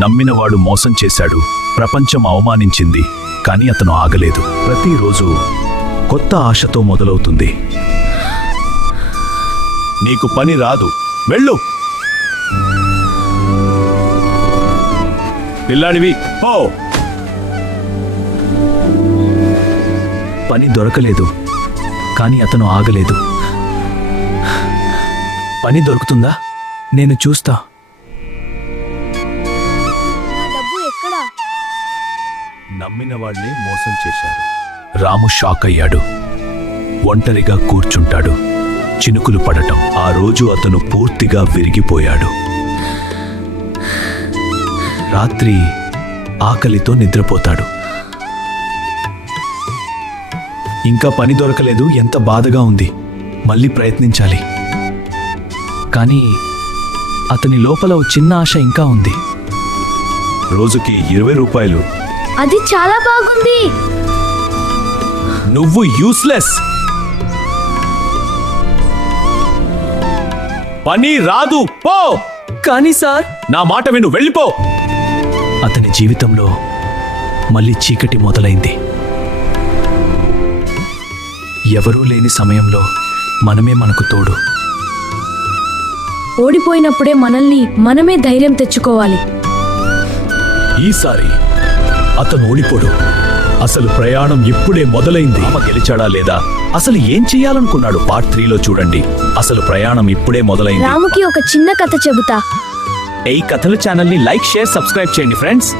నమ్మినవాడు మోసం చేశాడు, ప్రపంచం అవమానించింది. కానీ అతను ఆగలేదు. ప్రతిరోజు కొత్త ఆశతో మొదలవుతుంది. నీకు పని రాదు, వెళ్ళు. పిల్లాడివి ఓ. పని దొరకలేదు, కానీ అతను ఆగలేదు. పని దొరుకుతుందా? నేను చూస్తా. డబ్బు ఎక్కడా? నమ్మిన వాడిని మోసం చేశారు. రాము షాక్ అయ్యాడు. ఒంటరిగా కూర్చుంటాడు. చినుకులు పడటం. ఆ రోజు అతను పూర్తిగా విరిగిపోయాడు. రాత్రి ఆకలితో నిద్రపోతాడు. ఇంకా పని దొరకలేదు. ఎంత బాధగా ఉంది. మళ్ళీ ప్రయత్నించాలి. కానీ అతని లోపల ఓ చిన్న ఆశ ఇంకా ఉంది. రోజుకి 20 రూపాయలు. అది చాలా బాగుంది. నువ్వు యూస్లెస్. పని రాదు, పో. కానీ సార్, నా మాట విను, వెళ్ళిపో. అతని జీవితంలో మళ్ళీ చీకటి మొదలైంది. ఎవరూ లేని సమయంలో మనమే మనకు తోడు. ఓడిపోయినప్పుడే మనమే ధైర్యం తెచ్చుకోవాలి. ఈసారి అతను ఓడిపోడు. అసలు ప్రయాణం ఇప్పుడే మొదలైంది. రామ గెలిచాడా లేదా, అసలు ఏం చెయ్యాలనుకున్నాడు? పార్ట్ 3లో చూడండి. అసలు ప్రయాణం ఇప్పుడే మొదలైంది. రాముకి ఒక చిన్న కథ చెబుతా. ఈ కథల ఛానల్ని లైక్, షేర్, సబ్స్క్రైబ్ చేయండి ఫ్రెండ్స్.